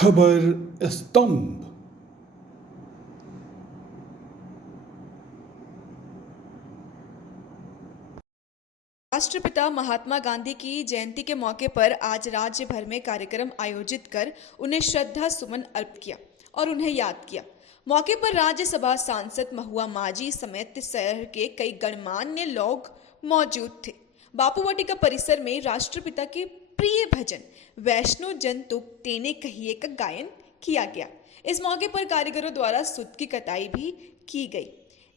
खबर स्तंभ। राष्ट्रपिता महात्मा गांधी की जयंती के मौके पर आज राज्य भर में कार्यक्रम आयोजित कर उन्हें श्रद्धा सुमन अर्पित किया और उन्हें याद किया। मौके पर राज्यसभा सांसद महुआ माझी समेत शहर के कई गणमान्य लोग मौजूद थे। बापू वाटिका परिसर में राष्ट्रपिता के प्रिय भजन वैष्णो जन तुक तेने कहिए का गायन किया गया। इस मौके पर कारीगरों द्वारा सुत की कटाई भी की गई।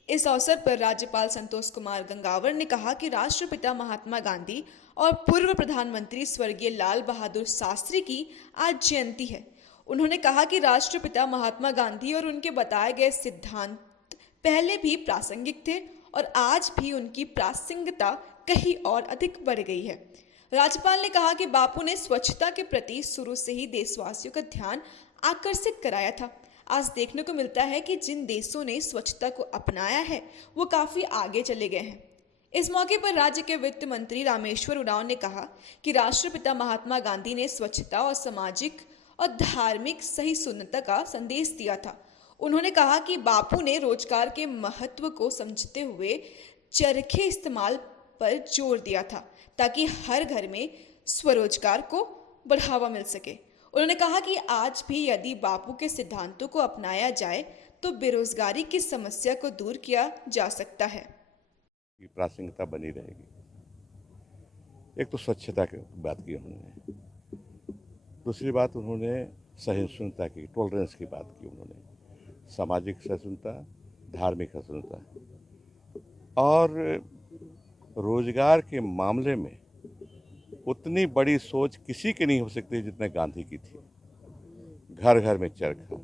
इस अवसर पर राज्यपाल संतोष कुमार गंगावर ने कहा कि राष्ट्रपिता महात्मा गांधी और पूर्व प्रधानमंत्री स्वर्गीय लाल बहादुर शास्त्री की आज जयंती है। उन्होंने कहा कि राष्ट्रपिता महात्मा गांधी और उनके बताए गए सिद्धांत पहले भी प्रासंगिक थे और आज भी उनकी प्रासंगिकता कहीं और अधिक बढ़ गई है। राज्यपाल ने कहा कि बापू ने स्वच्छता के प्रति शुरू से ही देशवासियों का ध्यान आकर्षित कराया था। आज देखने को मिलता है कि जिन देशों ने स्वच्छता को अपनाया है वो काफी आगे चले गए हैं। इस मौके पर राज्य के वित्त मंत्री रामेश्वर उरांव ने कहा कि राष्ट्रपिता महात्मा गांधी ने स्वच्छता और सामाजिक और धार्मिक सहिष्णुता का संदेश दिया था। उन्होंने कहा कि बापू ने रोजगार के महत्व को समझते हुए चरखे इस्तेमाल पर जोर दिया था ताकि हर घर में स्वरोजगार को बढ़ावा मिल सके। उन्होंने कहा कि आज भी यदि बापू के सिद्धांतों को अपनाया जाए तो बेरोजगारी की समस्या को दूर किया जा सकता है। प्रासंगिकता बनी रहेगी। एक तो स्वच्छता की बात की उन्होंने, दूसरी बात उन्होंने सहिष्णुता की, टॉलरेंस की बात की उन्होंने, सामाजिक सहिष्णुता, धार्मिक सहिष्णुता और रोजगार के मामले में उतनी बड़ी सोच किसी की नहीं हो सकती जितने गांधी की थी। घर घर में चरखा,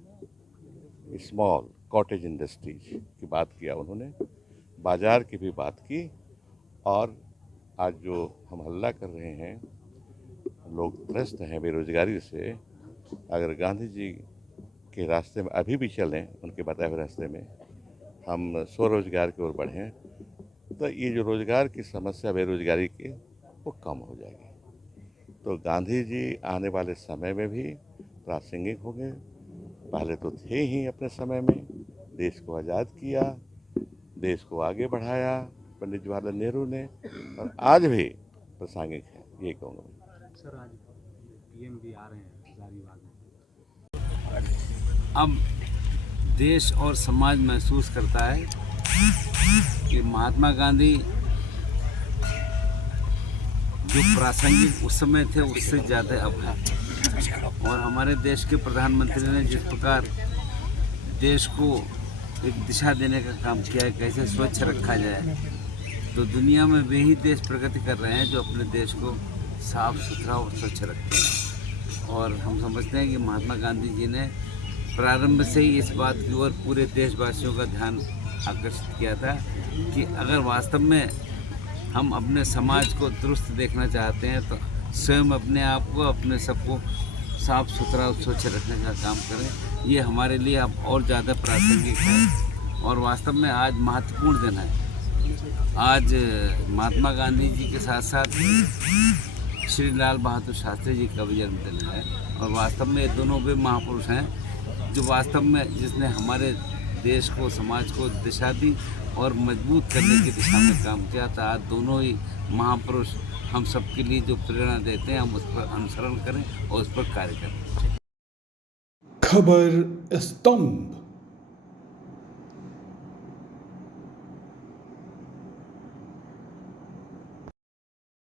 स्मॉल कॉटेज इंडस्ट्रीज की बात किया उन्होंने, बाजार की भी बात की। और आज जो हम हल्ला कर रहे हैं, लोग त्रस्त हैं बेरोजगारी से, अगर गांधी जी के रास्ते में अभी भी चलें, उनके बताए हुए रास्ते में हम स्वरोजगार की ओर बढ़ें, तो ये जो रोजगार की समस्या बेरोजगारी की वो कम हो जाएगी। तो गांधी जी आने वाले समय में भी प्रासंगिक होंगे। पहले तो थे ही अपने समय में, देश को आज़ाद किया, देश को आगे बढ़ाया पंडित जवाहरलाल नेहरू ने, और आज भी प्रासंगिक है, ये कहूँगा। सर आज पीएम भी आ रहे हैं हजारीबाग में। अब देश और समाज महसूस करता है कि महात्मा गांधी जो प्रासंगिक उस समय थे उससे ज़्यादा अब है। और हमारे देश के प्रधानमंत्री ने जिस प्रकार देश को एक दिशा देने का काम किया है, कैसे स्वच्छ रखा जाए, तो दुनिया में वे ही देश प्रगति कर रहे हैं जो अपने देश को साफ सुथरा और स्वच्छ रखते हैं। और हम समझते हैं कि महात्मा गांधी जी ने प्रारंभ से ही इस बात की ओर पूरे देशवासियों का ध्यान आकर्षित किया था कि अगर वास्तव में हम अपने समाज को दुरुस्त देखना चाहते हैं तो स्वयं अपने आप को, अपने सबको साफ सुथरा और स्वच्छ रखने का काम करें। ये हमारे लिए अब और ज़्यादा प्रासंगिक है और वास्तव में आज महत्वपूर्ण दिन है। आज महात्मा गांधी जी के साथ साथ श्री लाल बहादुर शास्त्री जी का भी जन्मदिन है। और वास्तव में ये दोनों वे महापुरुष हैं जो वास्तव में जिसने हमारे देश को, समाज को दिशा दी और मजबूत करने की दिशा में काम किया था। आज दोनों ही महापुरुष हम सबके लिए जो प्रेरणा देते हैं, हम उस पर अनुसरण करें और उस पर कार्य करें। खबर स्तंभ।